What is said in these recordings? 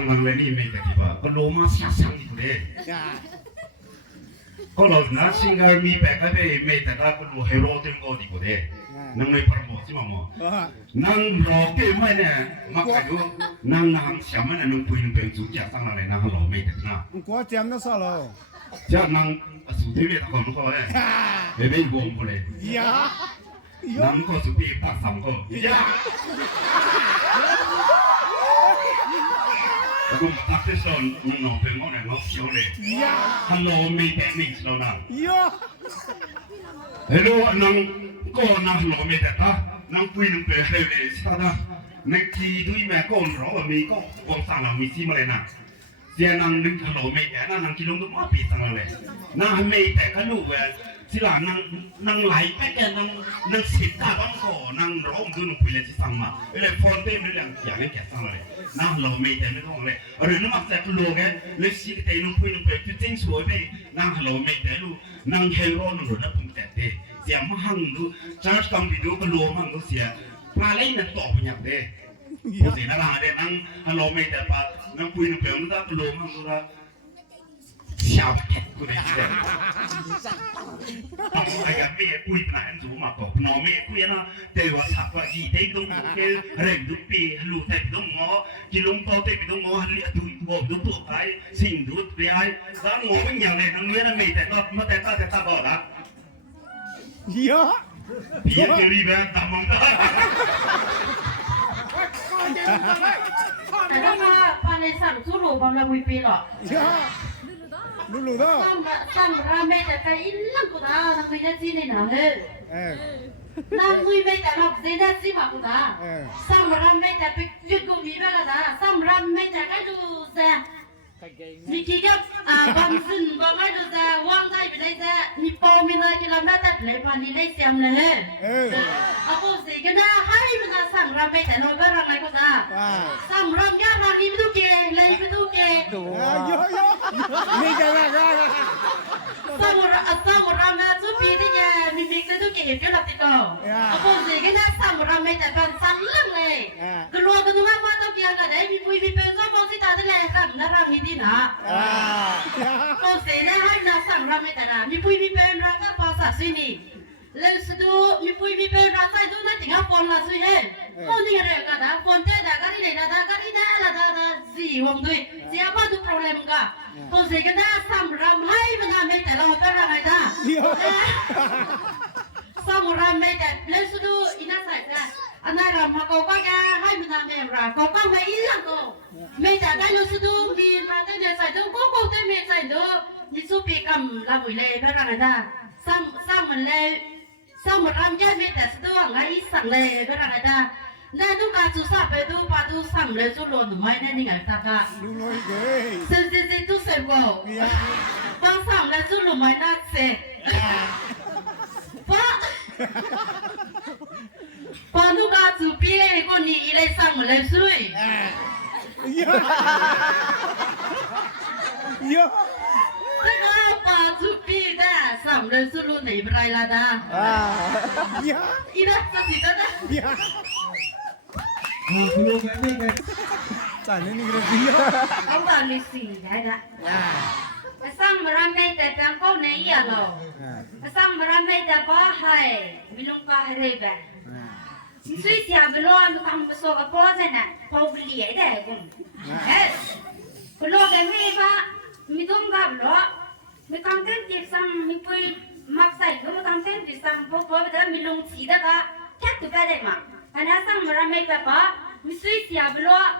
sang nang le ni me ta ki ba ko lo ma sa sang ni de ko lo na singa mi pe ka be me ta ka ko lo hero te ko di ko de nang mai par mo si ma mo nang ro ke mai ne ma ka du nang na hang xiao ma na nang pui nang pe zu ja sang la le na lo me ta na ko tiam na sa lo ja nang su te me ta ko ko le be be go mo le ya nang ko su pi pa sam ko yaก็ตักที่ส่วนน้องเป็นคนไหนน้องเขียวเลยฮัลโหลมีแต่หนึ่งส่วนนั้นฮัลโหลน้องก็น้องฮัลโหลมีแต่ตาน้องคุยน้องเป็นเลยสิตาในทีด้วยแม่ก็รอมีก็วางสั่งเรามีซีมาเลยนะเสียนางนึกฮัลโหลมีแต่นางกินลงก็มาปีสั่งเราเลยนางมีแต่ก็รู้ว่าสิหลานนางไหลไปแกนางสิตาบ้างก็นางร้องดูน้องคุยเลยที่สั่งมาเลยฟอนเต้ไม่เรื่องอย่างนี้แกสั่งเลยน้าเราไม่แต่ไม่ต้องเลยหรือน้ำมันแต่กลัวแกเลยสิแต่นุ่งพุยนุ่งเปย์จริงสวยไปน้าเราไม่แต่ลูนางเฮโร่นุ่งนับปุ่มแต่เดเสียมหังดูจ้าทำวิดีโอกลัวหังดูเสียปลาเล่นนั่นต่อไปอย่างเดผู้เสียน่ารักเดนางเราไม่แต่ปลานางพุยนุ่งเปย์นุ่งตากลัวหังดูละชาวแขกกูได้เสียต้องไอ้กับเมย์พุยปลาอันสูงมากกว่าน้องเมย์พุยนะแต่ว่าสักว่าอีเด็กต้องเกลเร่งดูปีลูกแต่ต้องงอกินลงเตาแต่ต้องงอเลี้ยดูบอกดูตัวไอ้สิ่งดูเลี้ยแล้วงอไม่อย่างไรนั่งเลี้ยนั่งเมย์แต่ก็มาแต่ตาบอดละเยอะพี่เกลีแบบตามองตาแต่ถ้ามาพาในสั่งสู้หลูบอมละวิปีหรอลูด้สั่งราเมแต่ใจอินลังกูตาทำไมจะจีนในหนาเฮ้นางคุยไม่แต่หลอกเสียได้สิมากูตาสั่งราเมแต่ไปยึดกูมีบ้างก็ตาสั่งราเมแต่ก็ดูแซ่นี่คิดว่าบางสิ่งบางไม่ดูแซ่ว่างใจไปได้แซ่มีโปมีอะไรกินแล้วน่าตัดเลยพอนี้ได้เสียมเลยเอาพวกสิ่งก็ได้ให้มันสั่งราเมแต่โน้ตก็รังไงก็ตาสั่งรำยาพันนี้ไม่ต้องเกย์เลยไม่ต้องเกย์เยอะนี่จะว่าสั่งรำนะทุกปีที่จะมีมิกซ์ต้องเกย์ก็รับติดต่อเอาพวกสิ่งก็ได้สั่งรำไม่แต่เป็นสั่งเรื่องเลยก็รวมกันทุกวันต้องเกี่ยวกันได้มีปุยมีเป็นก็มองที่ตาได้เลยครับน่ารักดีนะพวกสิ่งนั้นให้น่าสั่งรำไม่แต่ละมีปุยมีเป็นรักก็พอสักสิ่งนี้เล่นสุดมีปุยมีเป็นรักใจดูน่าติดกับคนละสิ่งเองคนที่อะไรกันนะคนเจ้าด่ากันที่ไหนด่ากันที่นั่นละด่าสิวงด้วยเสียบ้านทุก problem กันพวกสิ่งนั้นสั่งรำให้มันทำให้แต่เราเป็นอะไรได้สั่งรำไม่แต่เล่นสุดอินาใส่ใจอันนั้นรำมาเขาก็แค่ให้มันทำให้เราเขาก็ไม่อินลังก็ไม่แต่ได้รู้สุดมีมาแต่เดี๋ยวใส่ตัวก็คงจะไม่ใส่ตัวนี่สุปีกำลาบุยเลยเป็นอะไรได้สั่งมันเลยสั่งมันรำยันไม่แต่สุดว่าไงสั่งเลยเป็นอะไรได้นั่นทุกการจุดสับไปดูปาดูสั่งเลยจุดหล่นหรือไม่นั่นนี่ไงตากะสิทุกเสกว่าต้องสั่งเลยจุดหล่นไม่น่าเสกพอทุกการจุดปีเลยคนนี้เลยสั่งเลยช่วยถ้าเราพอจุดปีได้สั่งเลยจุดหล่นไหนเป็นไรล่ะนะอีน่าจะติดนะคุณลุงนี่ไงจ่ายนี่ก็ดีเขาบอกมีสี่ได้ละสั่งมาราไม่แต่จังก็ไหนอ่ะเราสั่งมาราไม่แต่ก็ให้มีลุงก็ให้เลยแบบมีสุดที่อาบุลอนทุกคำผสมกับพ่อใช่ไหมพ่อบุหรี่ได้คุณคุณลุงแกไม่ปะมีต้องกับหรอมีคำเต้นจีบสั่งมีปุยมักใส่ก็มีคำเต้นจีบสั่งพ่อไปเดินมีลุงสีได้ก็แค่ตัวได้มาอันนั้นสั่งมาราไม่แบบว่ามีสุดที่อาบุลอน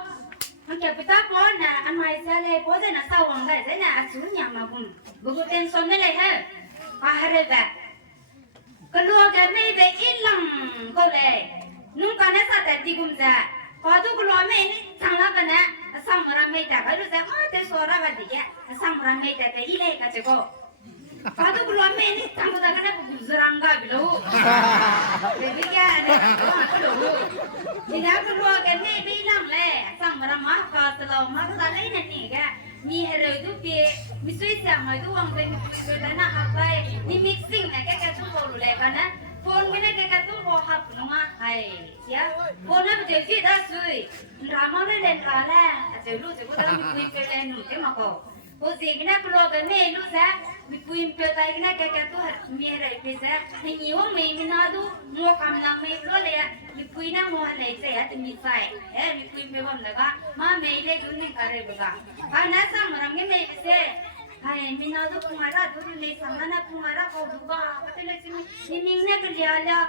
มันเก็บไปตาปอนนะอันไม่ใช่เลยพอจะน่าสาวงได้จะน่าสูญยามาบุญบุกเต็มสมได้เลยฮะอาหารแบบก็ลัวกันไม่ได้อินลังก็เลยนุ่งกันน่ะสัตย์ดีกุมจ้ะพอทุกลัวไม่นี่ทางละกันนะสั่งมาราไม่ได้ก็รู้จักแต่สวราบัดนี้สั่งมาราไม่ได้ก็อีเล่ก็จะก็พอทุกลัวไม่นี่ทางละกันนะกุศลงาบิโลเด็กแก่เนี่ยก็รู้นี่นะก็ลัวกันไม่ได้ลังเลยสั่งมารามาก็ตลอดมาก็เลยนั่นนี่ก็มีอะไรดูปีมีสวยจังเลยดูวังเลยมีคุยกันนะฮับไปนี่มิกซิ่งนะแกก็ทุกคนรู้เลยกันนะโฟนไม่ได้แกก็ทุกคนฮับน้องมาให้เสียโฟนนั้นเป็นที่ได้สวยรามาไม่เล่นกันแล้วอาจจะ จะรู้จะก็ต้องมีคุยกันหนูจะมาก็โอ้สิกันนะกลัวกันไม่รู้ซะมีคุยกันไปกันนะแกตัวมีอะไรไปซะให้ยิ้มไม่มีนาดูมัวคำลังไม่รู้เลยมีคุยนะมัวอะไรใจจะมีใจมีคุยไม่ว่าแล้วก็มาไม่ได้ดูนี่อะไรบ้างอันนั้นสั่งมาไม่ไม่เสียให้มีนาดูคุมาราดูนี่สั่งนะคุมาราเขาดูบ้าก็เลยจะมีนิ่งๆเนี่ยก็เลี้ยละ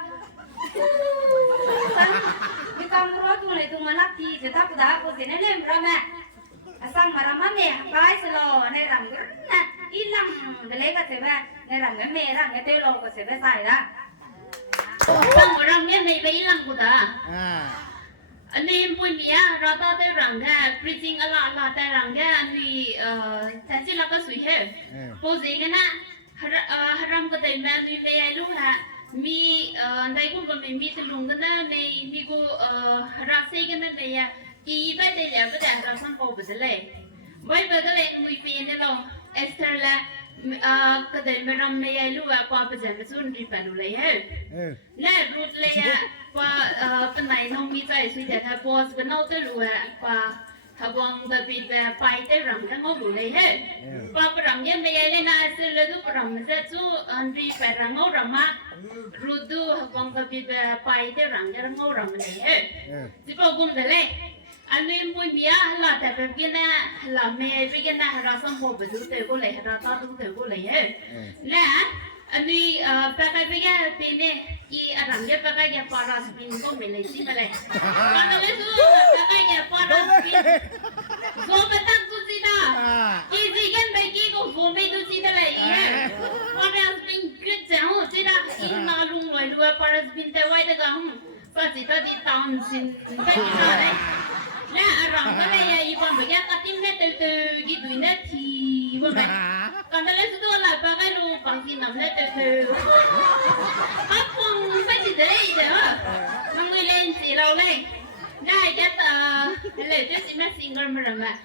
มีคำรู้ตัวเลยตัวมันนักที่จะทักด่าคนเสียเนี่ยเราแม่Assam marama me kai selo ne ram na ilang dele ka sebe ne ram me ra ne te lo ka sebe sai da Assam maram me me be ilang ku da ani pun dia rata te rang da preaching ala te rang da ani tansi la ka sui he pose ke na haram ka te me ni me ai lu ha mi dai ku ba me mi te lung ka na me mi ku ra se ke na me ya kỳ bây giờ là bây giờ làm sang bộ bây giờ bây giờ cái người pin này lo Esther là cái đấy mà làm này lúc qua bây giờ mình xuống đi phải lấy hết nè rút lấy qua bên này nó mi tại suy để thay boss bên nào tới lúc qua thằng bông đặc biệt là bài tới làm cái ngô lấy hết qua cái làm như bây giờ lên là sẽ lấy lúc làm sẽ chú đi phải làm ngô làm mà rút du thằng bông đặc biệt là bài tới làm cái ngô làm lấy hết chỉ bao gồm đấy anh em muốn biết là tại vì cái na là mẹ với cái na là xong hồ bự từ cô lấy là tao từ cô lấy hết nè anh đi cái bên này y làm cái cái paraspin có mình lấy gì mà lấy còn nó lấy số cái paraspin số bên tăng số gì đó y gì cái bên kia có số bên số gì đó lấy paraspin cứ chẳng hồ gì đó y nó lung loi loi paraspin tại vậy đó không sao chỉ ta đi tao xin cái gì đó đấy nè rằng cái này iban bây giờ cái tim này từ cái đuôi này thì iban này còn đây là số là ba cái lô bằng gì nằm này từ bắt con phải gì đấy đó nó người lên chỉ lâu này đây chắc là chắc chỉ mấy single mà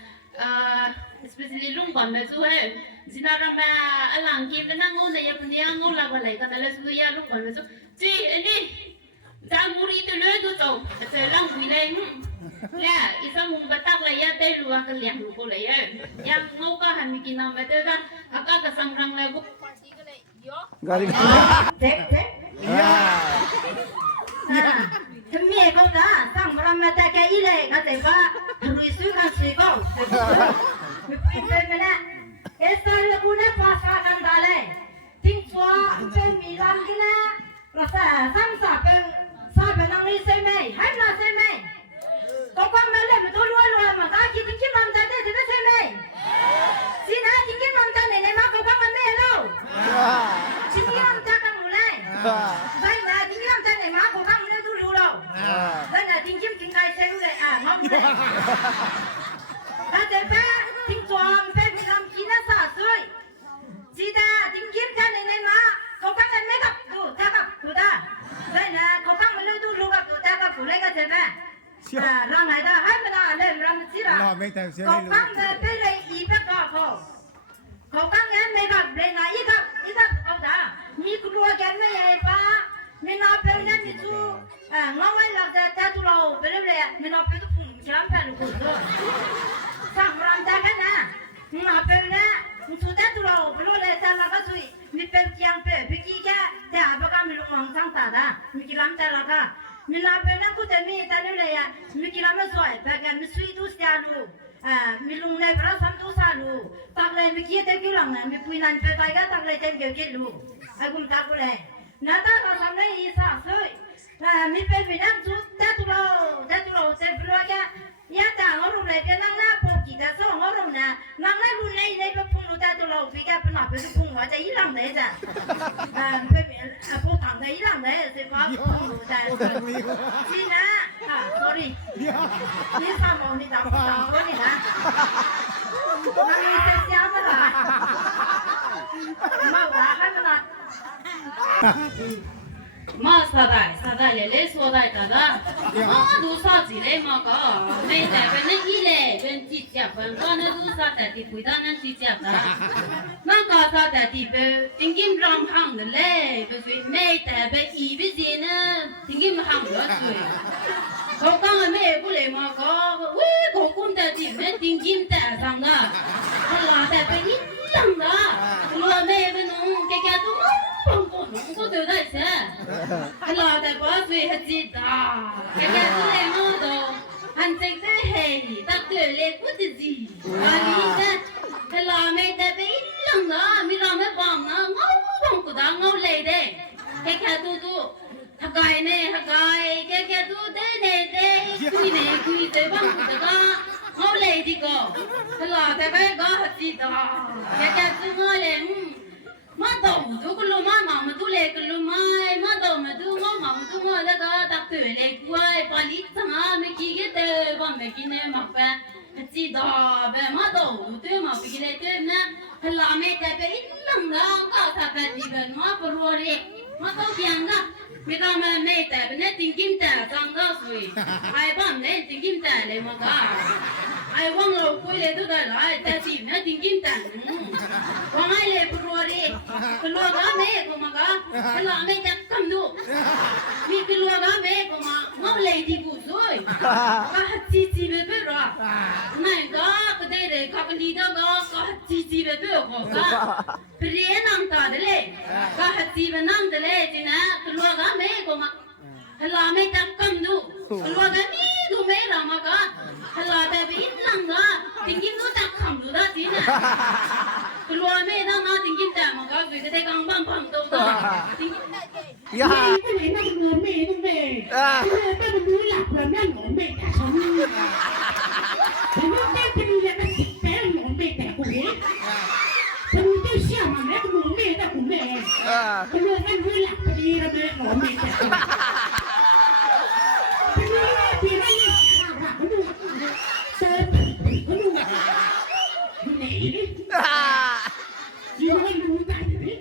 especially lung còn mấy số ấy chỉ là mà ở làng kia bên ngô này bên kia ngô là cái này còn đây là số ya lung còn mấy số chị anh đi ra mua đi từ lưới tôi trồng từ lăng quỳ này nè, isang mong batak la ya tay luwa ka liang lu ko la ya. Yang ngau ka han mi kinam ba te dan aka Kesangrangle ko party ka la yo. Galing. Tek. Thmi ko da sang maram na ta ka ile ka te ba rui su ka si ko. Mi pin me na. Esa le ku na pa sa kan da le. Ting chua pe mi lam ki na. Rasa sam sa pe nang ni se mai, hai na se mai. Có con mà lên mà tôi luôn mà cái gì chính làm tay thì nó xem này xin ai chính làm tay này mà có con mà mẹ đâu chính làm tay con người này đây là chính làm tay này mà có con này tôi luôn đâu đây là chính cái xe luôn này ngon này ta để bé chính chọn bé mình làm chín nó xả suối chỉ ta chính tay này mà có con này mới gặp đủ ta gặp đủ ta đây là có con mà lên tôi luôn gặp đủ ta gặp đủ lấy cái gì bé rằng này ta hay mà ta lên rằng chỉ là có căng về bên này ý bắt gặp họ có căng em mấy gặp bên này ý gặp ông ta mi cứ đua cái mấy ấy ba mình nói bên này mi chú ngon ấy là ta tu lâu bên này mình nói bên tu phụng chỉ làm bên của tôi sang làm ta cái nè mình nói bên này mình chú ta tu lâu bên này ta là cái gì mình bên kiang bên kia cái ta bắt cái mình luôn mang sang ta đó mình chỉ làm ta là cái mình làm bên này cũng thấy mình ta nói là mình chỉ làm cái bây giờ mình suy tu xa luôn mình lùng này phải làm tu xa luôn tắc lại mình kia tới kiểu lòng này mình bùi năn phải cái tắc lại trên kiểu kia luôn ai cũng tắc lại nãy ta có làm này ý sao rồi mình bên Việt Nam chú ta tu lâu sẽ vừa cái ya ta ngó lùng này cái năng na bộ chỉ ta số ngó lùng nè năng na lùng này này bên phun ta tu lâu vì cái bên nào bên phun hóa chạy ý lòng đấy ra bên bộ thằng đấy ý lòng đấy sẽ có phun ta xin á sorry đi sao mà đi đọc có gì hả năng đi sẽ giáo mà là mau đã cái mà mà sao đây lấy số đây ta đó đủ sao chỉ lấy mà có mấy tại bên này ít lấy bên chỉ chả bên con nó đủ sao tại thì bùi ta nó chỉ chả đó nó có sao tại thì bên tiếng kim rong hàng đấy lấy bên suy mấy tại bên ý bên gì nữa tiếng kim hàng nữa suy có con ở mấy cũng lấy mà có ui có cũng tại thì bên 定金带上的，他拉带被一扔的，我妹妹弄，给都弄都对得起，他拉带把水还记得，给都来我都，还真是嘿，他对来不得劲，啊你呢，他拉妹带被一扔的，没拉妹帮呢，我不当我来的，给都。他改呢，他改，给都得呢，คุยแต่บ้างแต่ก็เขาเลยดีก็ตลอดแต่ก็หัดจีตาแกซื้อมาเลยมาต่อดูก็รู้มาดูเลยก็รู้มาต่อมาดูมาดูแล้วก็ตักเตือนเลยกูไอ้ปาลิตมาไม่คิดแค่เตะบ้างไม่คิดเนี่ยมาเป็นหัดจีตาแบบมาต่อดูเตะมาไปกินเลยเตะนะตลอดไม่แต่ไปอีหลังนะก็ถ้าเป็นที่เป็นมาปรวริมาต้องเพียงนะไม่ต้องมาไม่แต่เป็นเนี่ยจริงจริงแต่จังก็สวยไอ้บ้านเนี่ยจริงจริงแต่เลยมาก็ไอ้ว่างเราคุยเลยทุกอย่างเลยแต่จีบเนี่ยจริงจริงแต่ว่างไอ้เลยปรวริปรวก็ไม่ก็มาก็ปรวไม่จะทำดูมีปรวก็ไม่ก็มาเมาเลยดีกูสวยก็จีบไปรอไม่ก็ได้เลยขับดีแล้วก็จีบไปก็เปลี่ยนน้ำตาเลยก็จีบน้ำเลยจีน่ะปรวก็ไม่ก็มาเราไม่จะทำดูปรวก็มีดูไม่เรามาก็เราแต่ไปอินลังก็จริงๆรู้จักคำดูได้จีน่ะปรวไม่ต้องมาจริงๆแต่มาก็คือจะได้กำบังพังตัวจริงๆอย่าไม่ไหนนั่งเงินไม่ต้องเมย์แต่มันรู้หลักแล้วนั่งหนอนเมย์แต่ฉันแต่ว่าแม่จะมีอะไรกันแป้งหนอนเมย์แต่กูเนี่ยฉันจะเชื่อมันแล้วกูเมย์แต่กูเมย์ฉันเลยนั่งรู้หลักพอดีแล้วเมย์หนอนเมย์แต่กูฉันเลยพี่นั่งหลักเขาดูเติมเขาดูไหนดิยิ่งไม่รู้ใจดิ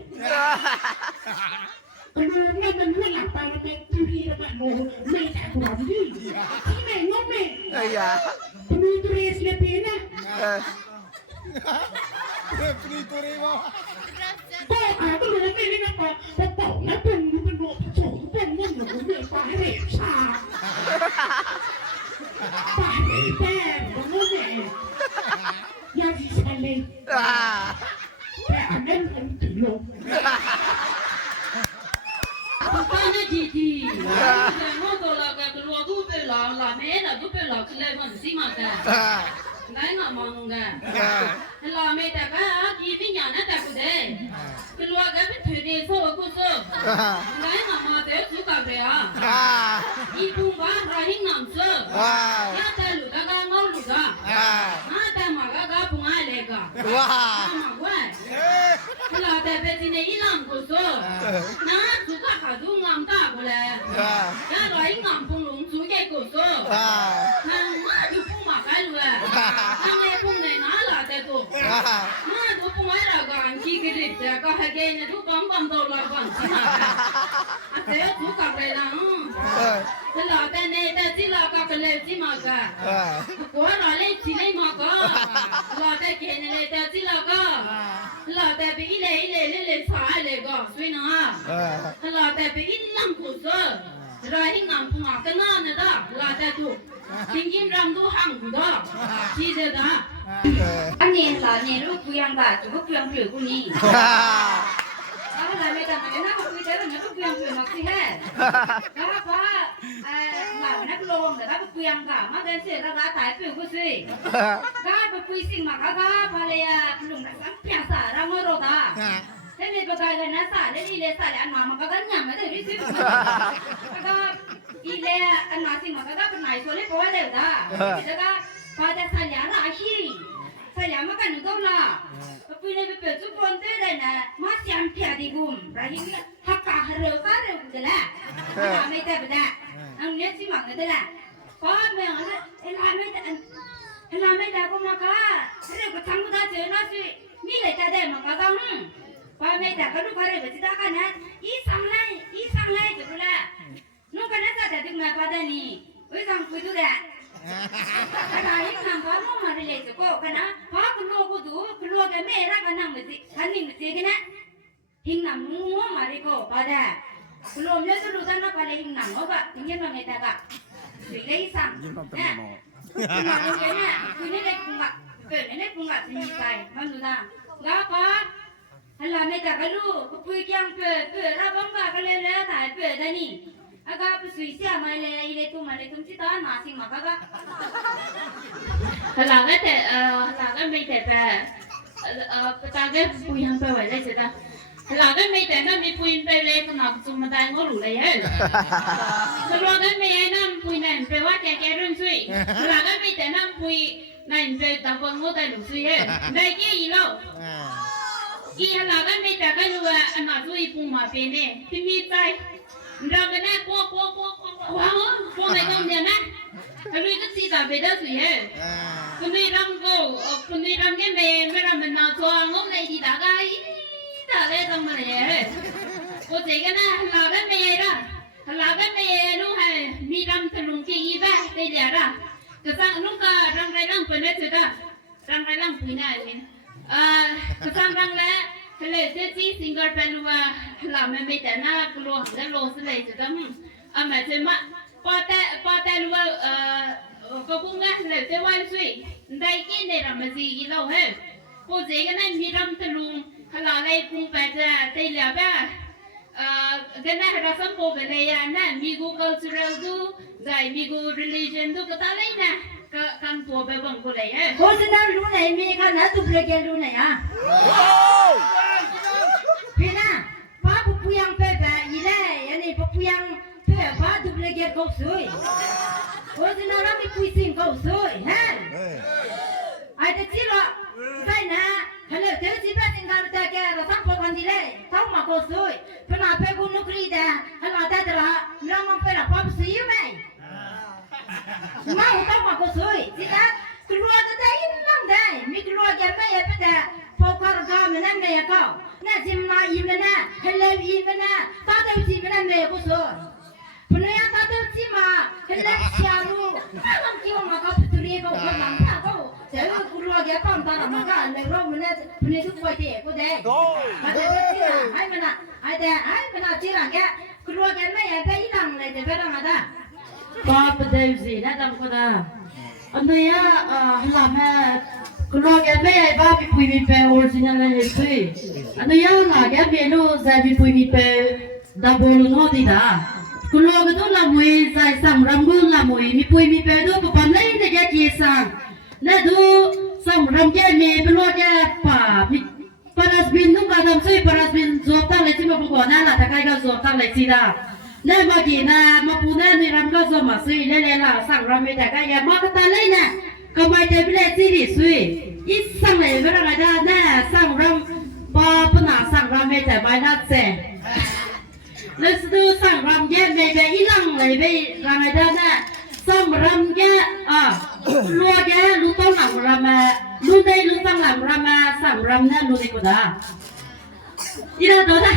คนนึงนั่นมันเรื่องหลักไปแล้วแม่ทีแล้วแม่โง่ไม่แต่กูทำดิที่แม่งงแม่อย่าคนนึงตัวเองเสียเปลี่ยนนะปรีตัวเองวะก็ก็เลยไม่ได้นะพอต่อนะเป็นโง่ส่งเป็นเงินหนูเมียปลาให้ชาปลาให้แป้งงงแม่ยาสีชาเลยแต่อันนั้นมันถึงลงก็เนี่ยดีแต่เมื่อตัวเราแกตัวดูไปหล่อแม่เราดูไปหล่อคือเลยมันสิมาแต่ไหนหน่อมองกันหล่อแม่แต่ก็กี่ปีอย่างนั้นแต่กูเด้คือว่าแกเป็นถือดีโซ่กูโซ่ไหนหน่อมาเดี๋ยวสุกับเลยอ่ะอีปุ่มบ้านเราหิ้งหน่อมโซ่ย่าแต่หลุดก็เมาหลุดอ่ะแต่หมาก็ปุ่งอะไรก็หมาว่าหล่อแต่เป็นที่ไหนอีหลังกูโซ่นะสุกับขาดูงามตากูเลยย่าเราหิ้งหน่อมปุ่งหลงสุแกกูโซ่นั่นมาอยู่ปุ่งหมากันเลยนั่งเล่ปุ่งไหนนะหล่อแต่ตัวมาดูปุ่งอะไรก็อันขี้กระดิบแต่ก็ให้แกเนี่ยทุกปั๊มตัวเราก่อนสิมาแต่ทุกกับเลยนะหล่อแต่เนี่ยแต่ที่เราก็เป็นเลยสิมากันกูว่าเราเล่นที่ไหนมาก็หล่อแต่แกเนี่ยเลยแต่ที่เราก็หล่อแต่ไปอีเล่สายเลยก็สวยนะหล่อแต่ไปอีลังกูเซอร์รายงานปุ่งกันนั่นนะด้าหล่อแต่ถูกจริงๆรำดูห่างกูด้าที่เด้ออันนี้หล่อเนี่ยลูกกูยังบ้าจุกกูยังเปลือกกูนี่แล้วอะไรไม่จำเป็นนะกูคุยได้แบบนี้กูยังเปลือกมาสิแฮ่แล้วก็หล่อนักลงแต่ว่ากูยังบ้ามาเดินเสียแล้วก็ถ่ายเปลือกกูสิก็ไปคุยสิ่งมาก็ภรรยาหนุ่มนักสังเกตสาระมรดาเล่นในประกายกันนะสาเล่นอีเลสาเล่นอันมาก็หยั่งไม่ได้ด้วยสิก็อีเลอันมาสิ่งมาก็เป็นไหนตัวเล็กกว่าเดิมด้าแล้วก็พอจะสายราชีสายมากันหนึ่งก็ละปีนี้ไปเปิดจุดบอลเต้เลยนะมาเสียงเพียดีกุมราชินีฮักกะฮาร์ก็เร็วกันละไม่ได้ไม่ได้อันนี้สิมากันได้ละพอเมื่อนั้นเอลาไม่ได้ก็มาค่ะเรื่องก็ทำกูได้เจอนะสิมีอะไรจะได้มาก็ต้องพอไม่ได้ก็ลูกค้าเรื่องที่ได้กันนะอีสังไล่จุดละนู่นก็น่าจะถึงมาก็ได้นี่วิสังคุยดูแลอะไรยิ่งทำก็มุ่งมาเลยจุก็กันนะพอคุณลูกกูดูคุณลูกแกไม่รักกันนั่งไม่สิท่านนี่ไม่สิกันนะหิงนำมุ่งมาเลยก็พอได้คุณลูกเนี่ยจะรู้ท่านว่าไปเลยหิงนำว่าถึงยังไม่ได้ก็ถึงเลยสั่งเนี่ยคุณมาดูแกเนี่ยคุณนี่เลยคุณมา จะมีใจมันดูนะแล้วก็ฮัลโหลไม่แต่ก็รู้ก็คุยยังเปิดถ้าบ้างก็เลยแล้วแต่เปิดได้นี่อาก็ไปสุยเสียมาเลยอีเลยตุ้มมาเลยตุ้มที่ตาหนาสิมาก็ฮัลโหลก็แต่ฮัลโหลก็ไม่แต่ตาก็คุยยังเปิดไว้ได้ใช่ไหมฮัลโหลก็ไม่แต่นั่นมีคุยไปเลยขนาดจุ่มมาได้ก็รู้เลยฮัลโหลก็ไม่นั่นคุยนั่นแปลว่าแกเรื่องสุยฮัลโหลก็ไม่แต่นั่นคุยนั่นเป็นตาคนงูแต่หลุดสุยได้กี่อีแล้วอีฮัลโหลก็ไม่แต่ก็รู้ว่าอันนั้นสุยปุ่มมาเป็นเนี่ยที่มีใจเราเป็นแน่กลัวว้าวกลัวไม่ต้องเดียวนะคนนี้ก็สีตาเป็นได้สุยคนนี้รำก็คนนี้รำแค่ไม่รำเป็นนาทัวงงเลยที่ตาก็ตาเลยต้องมาเลยกูเจ๊กันนะฮัลโหลก็ไม่ละฮัลโหลก็ไม่รู้ให้มีรำทะลุงกี่อีบ้าได้เดียวละก็สั่งลุงก็รำไรรำเป็นได้สุดละรำไรรำปีน่าเนี่ยก็สั่งรำแล้วเลยเจ้าจีสิงเกิลเป็นว่าหลังไม่แต่หน้ากลัวแล้วลงสเลยจะต้องแม่เจ้ามาพอแต่รู้ว่าก็คงงั้นเลยเจ้าวันสุยได้กินได้รำมาจีกิโลเฮ้กูเจ๊กันนั่นมีรำทะลุงหลังเลยพุ่งไปจะได้เหลือบ้ากันนั่นเราสังคมเป็นอะไรนั่นมีกู cultural ดูได้มีกู religion ดูก็ตอะไรนะกันตัวไปบังกูเลยโฆษณารู้ไหนมีกันนะตุเปลเกรู้ไหนอ่ะพี่น่ะป้าปุ๊ยังเป๊ะยี่เล่ยันนี่ปุ๊ยังเป๊ะป้าตุเปลเกเขาสวยโฆษณาเราไม่คุยสิ่งเขาสวยฮะไอ้เด็กที่เราใช่นะฮัลโหลเจ้าที่เป็นสิ่งการแต่แกเราสังคมกันดีเลยท้องมาเขาสวยเพราะน่าเป๊ะกูนุกรีเดะฮัลโหลแต่ละเราไม่เป็นป้าสวยไหมไม่ต้องมาก็สวยสิคะกลัวจะได้ยินน้ำได้มีกลัวจะไม่เป็นแต่พอการก็มันนั่นไม่ก็น่าจะมาอีมันน่ะฮัลโหลอีมันน่ะตาเดียวที่มันนั่นไม่ก็สวยพนักงานตาเดียวที่มาฮัลโหลเชียร์มันคิดว่ามาก็ตุลีก็คนนั้นก็เจ้ากลัวจะปั้มตาละมันก็เลยเรามันเนี่ยมันเนี่ยทุกวันที่ก็ได้มาเดี๋ยวที่ละให้มันน่ะให้มันน่ะที่ละแกกลัวจะไม่ไปอีหลังเลยจะไปทำอะไรก็ประเดี๋ยวสินะจำก็ได้อันนี้หลังแม่คุณรอแกไม่ไอ้บ้าพี่ปุยมีเปออริจินัลเลยสิอันนี้หลังแกเปียโนใจพี่ปุยมีเปดับเบิลงอดีด้าคุณรอก็ต้องละมวยใจสั่งรำบุญละมวยมีปุยมีเปดูปุ๊บเลยเนี่ยแกจีสั่งเนี่ยดูสั่งรำแกมีเป็นรอแกป่าพี่ปารัสบินนุ่งกระดมซุยปารัสบินจวบตั้งเลยที่มาประกอบนั่นแหละถ้าใครก็จวบตั้งเลยสิด้าเนี่ยเมื่อกี้นะมาพูดเนี่ยนี่รำก็สมัครซื้อเล่นๆล่ะสั่งรำไม่ได้ก็อย่ามาก็ตาเลยนะก็ไม่ได้ไปเล่นซีรีส์ซื้ออีสั่งเลยไม่ได้ก็เนี่ยสั่งรำปอปนาสั่งรำไม่ได้ไม่ได้เสร็จแล้วดูสั่งรำแย่ไม่ได้อีหลังเลยไม่รำไม่ได้เนี่ยสั่งรำแย่รัวแย่รู้ต้องหลังรำมารู้ได้รู้ต้องหลังรำมาสั่งรำเนี่ยรู้ดีกว่าอีเราโดนนะ